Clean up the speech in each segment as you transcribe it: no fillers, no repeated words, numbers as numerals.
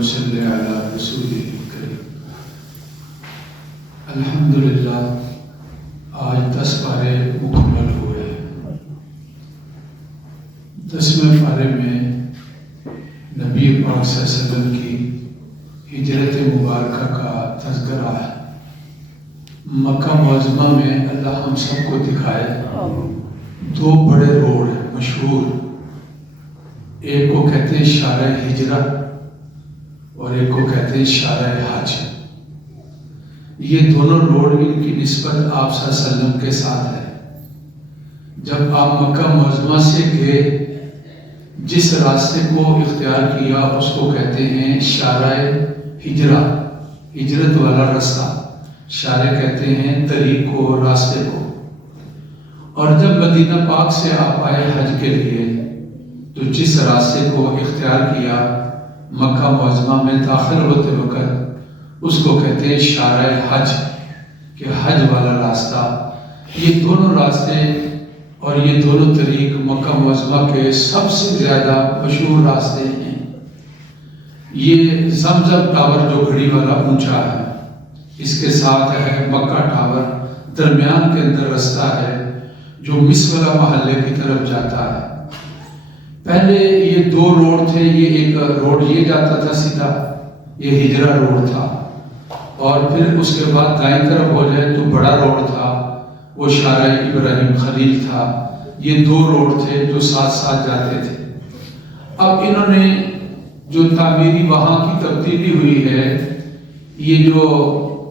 ونصلي على رسوله الكريم۔ الحمدللہ آج 10 پارے مکمل ہوئے ہیں۔ 10ویں پارے میں نبی پاک صلی اللہ علیہ وسلم کی ہجرت مبارکہ کا تذکرہ ہے۔ مکہ معظمہ میں اللہ ہم سب کو دکھائے 2 بڑے روڈ ہیں مشہور، ایک کو کہتے ہیں شارع ہجرت اور ایک کو کہتے ہیں شارع حج۔ یہ دونوں روڈ ان کی نسبت آپ صلی اللہ علیہ وسلم کے ساتھ ہے۔ جب آپ مکہ معظمہ سے گئے جس راستے کو اختیار کیا اس کو کہتے ہیں شارع ہجرت، ہجرت والا راستہ۔ شارع کہتے ہیں طریق کو، راستے کو۔ اور جب مدینہ پاک سے آپ آئے حج کے لیے تو جس راستے کو اختیار کیا مکہ معظمہ میں داخل ہوتے وقت اس کو کہتے ہیں شارع حج، کہ حج والا راستہ۔ یہ دونوں راستے اور یہ دونوں طریق مکہ معظمہ کے سب سے زیادہ مشہور راستے ہیں۔ یہ زمزم ٹاور جو گھڑی والا اونچا ہے، اس کے ساتھ ہے مکہ ٹاور، درمیان کے اندر راستہ ہے جو مسولہ محلے کی طرف جاتا ہے۔ پہلے یہ 2 روڈ تھے، یہ ایک روڈ یہ جاتا تھا سیدھا، یہ ہجرہ روڈ تھا، اور پھر اس کے بعد دائیں طرف ہو جائے تو بڑا روڈ تھا، وہ شارع ابراہیم خلیل تھا۔ یہ 2 روڈ تھے جو ساتھ ساتھ جاتے تھے۔ اب انہوں نے جو تعمیری وہاں کی تبدیلی ہوئی ہے، یہ جو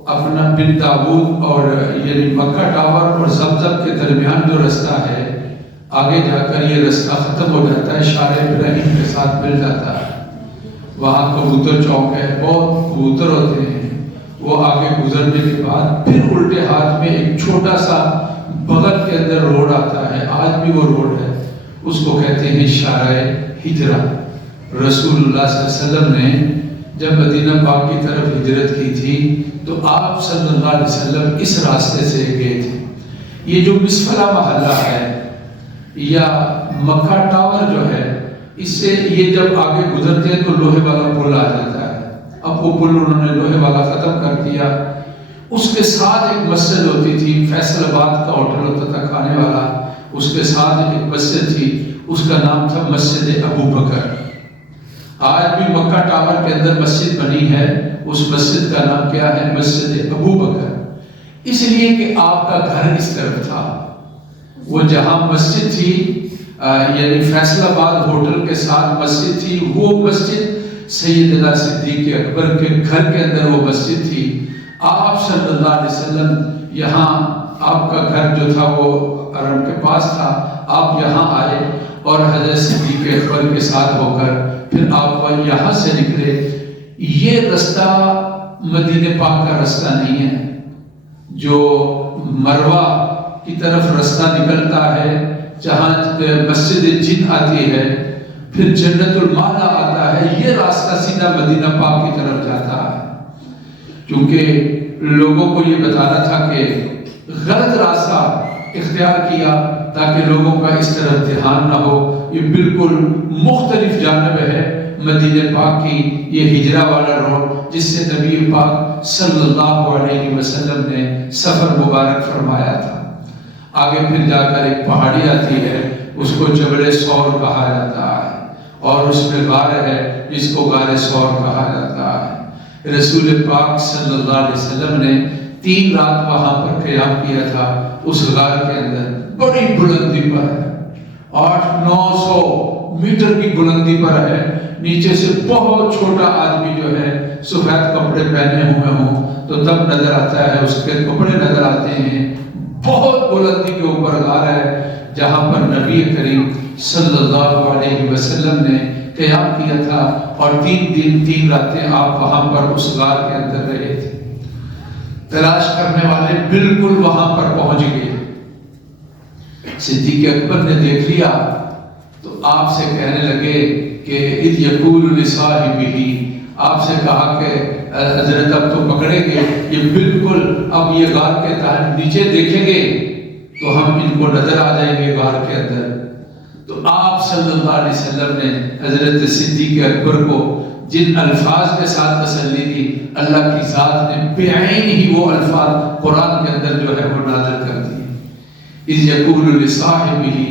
اپنا بن تابوت اور یعنی مکہ ٹاور اور زمزم کے درمیان جو راستہ ہے، آگے جا کر یہ راستہ ختم ہو جاتا ہے، شارع ابراہیم کے ساتھ مل جاتا ہے۔ وہاں کبوتر چوک ہے، بہت کبوتر ہوتے ہیں۔ وہ آگے گزرنے کے بعد پھر الٹے ہاتھ میں ایک چھوٹا سا بغل کے اندر روڈ آتا ہے، آج بھی وہ روڈ ہے، اس کو کہتے ہیں شارع ہجرت۔ رسول اللہ صلی اللہ علیہ وسلم نے جب مدینہ پاک کی طرف ہجرت کی تھی تو آپ صلی اللہ علیہ وسلم اس راستے سے گئے تھے۔ یہ جو مسفلہ محلہ ہے یا مکہ ٹاور جو ہے، اس سے یہ جب آگے گزرتے ہیں تو لوہے والا پل آ جاتا ہے۔ اب وہ پل انہوں نے لوہے والا ختم کر دیا۔ اس کے ساتھ ایک مسجد ہوتی تھی، فیصل آباد کا ہوٹل ہوتا تھا کھانے والا، اس کے ساتھ ایک مسجد تھی، اس کا نام تھا مسجد ابو بکر۔ آج بھی مکہ ٹاور کے اندر مسجد بنی ہے، اس مسجد کا نام کیا ہے؟ مسجد ابو بکر۔ اس لیے کہ آپ کا گھر اس طرف تھا۔ وہ جہاں مسجد تھی یعنی فیصل آباد ہوٹل کے ساتھ مسجد تھی، وہ مسجد سیدنا صدیق اکبر کے گھر کے اندر وہ مسجد تھی۔ آپ صلی اللہ علیہ وسلم یہاں، آپ کا گھر جو تھا وہ حرم کے پاس تھا، آپ یہاں آئے اور حضرت صدیق اکبر کے ساتھ ہو کر پھر آپ یہاں سے نکلے۔ یہ راستہ مدینہ پاک کا راستہ نہیں ہے، جو مروہ کی طرف راستہ نکلتا ہے جہاں مسجد جن آتی ہے، پھر جنت المالا آتا ہے، یہ راستہ سیدھا مدینہ پاک کی طرف جاتا ہے۔ کیونکہ لوگوں کو یہ بتانا تھا کہ غلط راستہ اختیار کیا تاکہ لوگوں کا اس طرف دھیان نہ ہو۔ یہ بالکل مختلف جانب ہے مدینہ پاک کی، یہ ہجرہ والا روڈ جس سے نبی پاک صلی اللہ علیہ وسلم نے سفر مبارک فرمایا تھا۔ آگے پھر جا کر ایک پہاڑی آتی ہے، اس کو جبل سور کہا جاتا ہے، اور اس میں غار ہے جس کو غار سور کہا جاتا ہے۔ رسول پاک صلی اللہ علیہ وسلم نے 3 رات وہاں پر قیام کیا تھا، اس غار کے اندر بڑی بلندی پر ہے، 800-900 میٹر کی بلندی پر ہے۔ نیچے سے بہت چھوٹا آدمی جو ہے سفید کپڑے پہنے ہوئے ہوں تو تب نظر آتا ہے، اس کے کپڑے نظر آتے ہیں۔ بہت بلندی کے اوپر غار ہے جہاں پر نبی کریم صلی اللہ علیہ وسلم نے قیام کیا تھا، اور 3 دن 3 راتیں آپ وہاں پر اس غار کے اندر رہے تھے۔ تلاش کرنے والے بالکل وہاں پر پہنچ گئے۔ صدیق اکبر نے دیکھ لیا تو آپ سے کہنے لگے کہ اذ یقول لصاحبہ، آپ سے کہا کہ حضرت اب تو پکڑیں گے، یہ بالکل اب یہ غار کے تحت نیچے دیکھیں گے تو ہم ان کو نظر آ جائیں گے غار کے اندر۔ تو آپ صلی اللہ علیہ وسلم نے حضرت صدیق اکبر کو جن الفاظ کے ساتھ تسلی دی، اللہ کی ذات نے بعین ہی وہ الفاظ قرآن کے اندر جو ہے وہ نازل کر دی۔ اذ یقول لصاحبہ،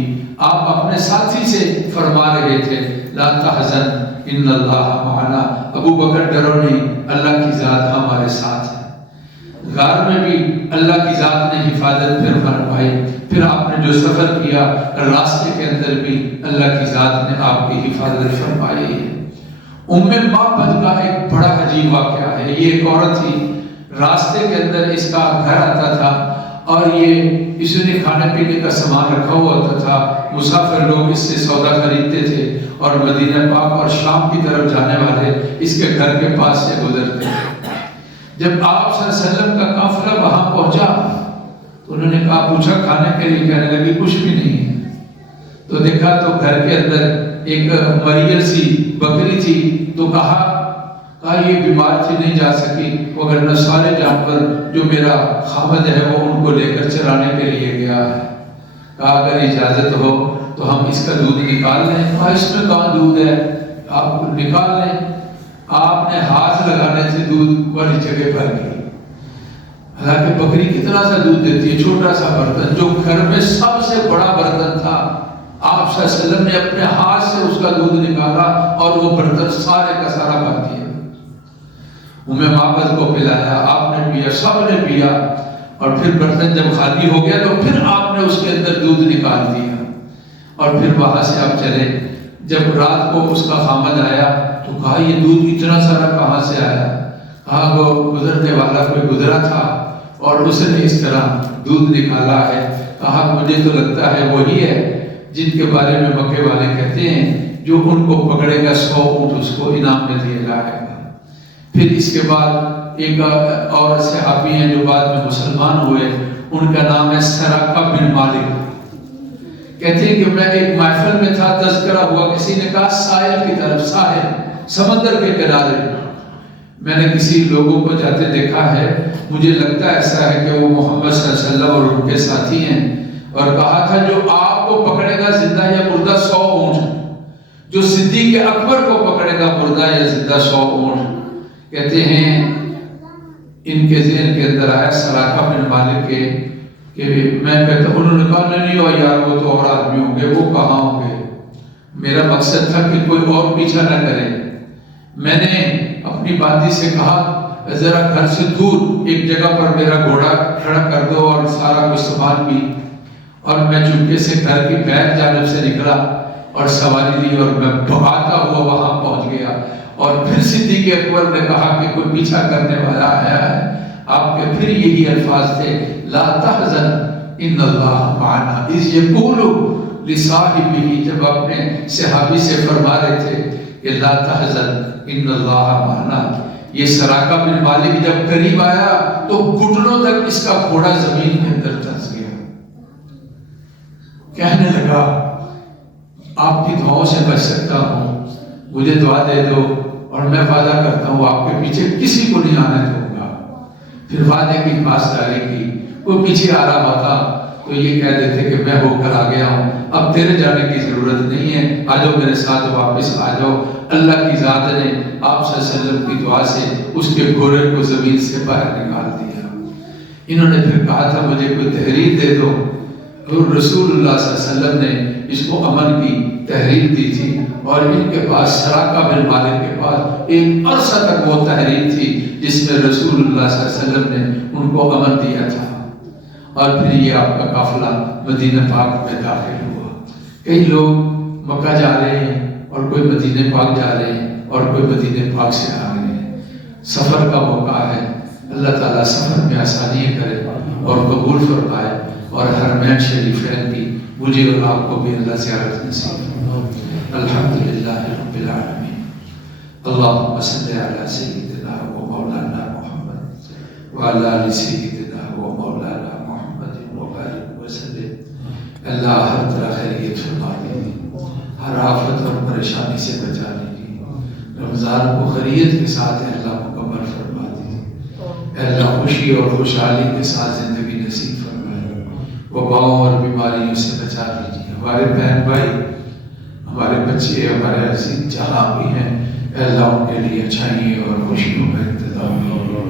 آپ اپنے ساتھی سے فرما رہے تھے، لا تحزن ان اللہ معنا، ابو بکر ڈرو نہیں، اللہ کی ذات ہمارے ساتھ ہے۔ غار میں بھی اللہ کی ذات نے حفاظت پھر فرمائی، پھر آپ نے جو سفر کیا راستے کے اندر بھی اللہ کی ذات نے آپ کی حفاظت فرمائی ہے۔ معبد کا ایک بڑا عجیب واقعہ ہے۔ یہ ایک عورت تھی، راستے کے اندر اس کا گھر آتا تھا اور یہ اس نے کھانے پینے کا سامان رکھا ہوا ہوتا تھا، مسافر لوگ اس سے سودا خریدتے تھے اور مدینہ پاک اور شام کی طرف جانے والے اس کے گھر کے پاس سے گزرتے تھے۔ جب آپ صلی اللہ علیہ وسلم کا قافلہ وہاں پہنچا تو انہوں نے کہا، پوچھا کھانے کے لیے، کہنے لگی کچھ بھی نہیں ہے۔ تو دیکھا تو گھر کے اندر ایک مریل سی بکری تھی، تو کہا یہ بیمار تھی نہیں جا سکی، وگرنہ سارے جانور جو میرا خاوند ہے وہ ان کو لے کر چرانے کے لیے گیا ہے۔ کہا اگر اجازت ہو تو ہم اس کا دودھ نکال لیں۔ کہا اس میں کہاں دودھ ہے، آپ نکال لیں۔ آپ نے ہاتھ لگانے سے دودھ والی جگہ پر گئی۔ حالانکہ بکری کتنا سا دودھ دیتی ہے، چھوٹا سا برتن جو گھر میں سب سے بڑا برتن تھا، آپ صلی اللہ علیہ وسلم نے اپنے ہاتھ سے اس کا دودھ نکالا اور وہ برتن سارے کا سارا بن گیا۔ معبد کو پلایا، آپ نے پیا، سب نے پیا، اور پھر برتن جب خالی ہو گیا تو پھر آپ نے اس کے اندر دودھ نکال دیا اور پھر وہاں سے آپ چلے۔ جب رات کو اس کا خامد آیا تو کہا یہ دودھ اتنا سارا کہاں سے آیا؟ کہا وہ گزرنے والا کوئی گزرا تھا اور اس نے اس طرح دودھ نکالا ہے۔ کہا مجھے تو لگتا ہے وہی ہے جن کے بارے میں مکے والے کہتے ہیں جو ان کو پکڑے گا 100 اونٹ اس کو انعام میں دیا جائے گا۔ پھر اس کے بعد ایک اور صحابی ہیں جو بعد میں مسلمان ہوئے، ان کا نام ہے سراقہ بن مالک۔ کہتے ہیں کہ میں ایک محفل میں تھا، تذکرہ ہوا، کسی نے کہا ساحل کی طرف، ساحل سمندر کے کنارے، میں نے کسی لوگوں کو جاتے دیکھا ہے، مجھے لگتا ایسا ہے کہ وہ محمد صلی اللہ علیہ وسلم اور ان کے ساتھی ہیں، اور کہا تھا جو آپ کو پکڑے گا زندہ یا مردہ 100 اونٹ، جو صدیق اکبر کو پکڑے گا مردہ یا زندہ 100 اونٹ۔ کہتے ہیں ان کے ذہن کے اندر آیا سراقہ بن مالک کے کہ میں کہتا، انہوں نے کہا نہیں ہو یار وہ تو اور آدمی ہوں گے، وہ کہاں ہوں گے؟ میرا مقصد تھا کہ کوئی اور پیچھا نہ کرے۔ میں نے اپنی باندی سے کہا ذرا گھر سے دور ایک جگہ پر میرا گھوڑا کھڑا کر دو اور سارا کچھ سامان بھی، اور میں چپکے سے گھر کی بیک جانب سے نکلا اور سواری لی اور میں بھگاتا ہوا وہاں پہنچ گیا۔ اور پھر صدیق اکبر نے کہا کہ کوئی پیچھا کرنے والا آیا ہے، آپ کے پھر یہی الفاظ تھے، لا تحزن ان اللہ معنا اذ یقول لصاحبہ، جب اپنے صحابی سے فرما رہے تھے کہ لا تحزن ان اللہ معنا۔ یہ سراقہ بن مالک جب قریب آیا تو گھٹنوں تک اس کا گھوڑا زمین کے اندر دھنس گیا۔ کہنے لگا آپ کی دعاؤں سے بچ سکتا ہوں، مجھے دعا دے دو اور میں وعدہ کرتا ہوں آپ کے پیچھے کسی کو نہیں آنے دوں گا۔ پھر وعدے کی پاسداری کی، کوئی پیچھے آ رہا ہوتا تو یہ کہہ دیتے کہ میں ہو کر آ گیا ہوں، اب تیرے جانے کی ضرورت نہیں ہے، آ جاؤ میرے ساتھ واپس آ جاؤ۔ اللہ کی ذات نے آپ صلی اللہ علیہ وسلم کی دعا سے اس کے گھوڑے کو زمین سے باہر نکال دیا۔ انہوں نے پھر کہا تھا مجھے کوئی تحریر دے دو، اور رسول اللہ صلی اللہ علیہ وسلم نے اس کو امن کی تحریر دی تھی، اور ان کے پاس سراقہ بن مالک کے پاس ایک عرصہ تک وہ تحریر تھی جس میں رسول اللہ صلی اللہ علیہ وسلم نے ان کو امن دیا تھا۔ اور پھر یہ آپ کا قافلہ مدینہ پاک میں داخل ہوا۔ کئی لوگ مکہ جا رہے ہیں اور کوئی مدینہ پاک جا رہے ہیں اور کوئی مدینہ پاک سے آ رہے ہیں۔ سفر کا موقع ہے، اللہ تعالیٰ سفر میں آسانیاں کرے اور قبول فرمائے، اور حرمین شریفین کی مجھے اور آپ کو بھی اللہ زیارت نصیب فرمائے۔ الحمدللہ رب العالمین، اللہم صلی علی سیدنا و مولانا محمد وعلی آل سیدنا و مولانا محمد وبارک وسلم۔ اللہ ہر طرح خیریت فرما دیجیے، ہر آفت اور پریشانی سے بچا لیجیے، رمضان کو خیریت کے ساتھ اللہ مکمل فرما دیجیے، اللہ خوشی اور خوشحالی کے ساتھ زندگی نصیب فرمائے، وباؤں اور بیماریوں سے بچا لیجیے۔ ہمارے بہن بھائی، ہمارے بچے، ہمارے عزیز جہاں بھی ہیں، اے اللہ ان کے لیے اچھائیوں اور خوشیوں کا انتظام کرو،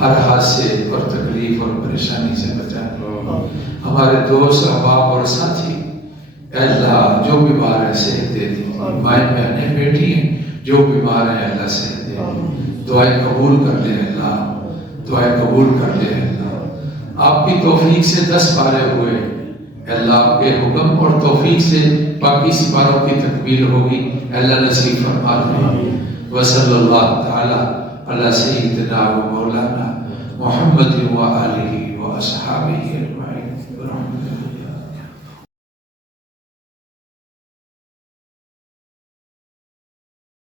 ہر حادثے اور تکلیف اور پریشانی سے بچا کرو۔ ہمارے دوست احباب اور ساتھی اے اللہ جو بیمار ہے صحت دے دی، مائیں بہنیں بیٹی ہیں جو بیمار ہیں اللہ صحت دے دی، دعائیں قبول کر لے اللہ، دعائیں قبول کر لے اللہ۔ آپ کی توفیق سے 10 پارے ہوئے اے اللہ، آپ کے حکم اور توفیق سے باقی سپاروں کی تکمیل ہوگی اللہ نصیب فرما دے۔ وصلی اللہ تعالی علی سیدنا و مولانا محمد و آلہ و اصحابہ اجمعین۔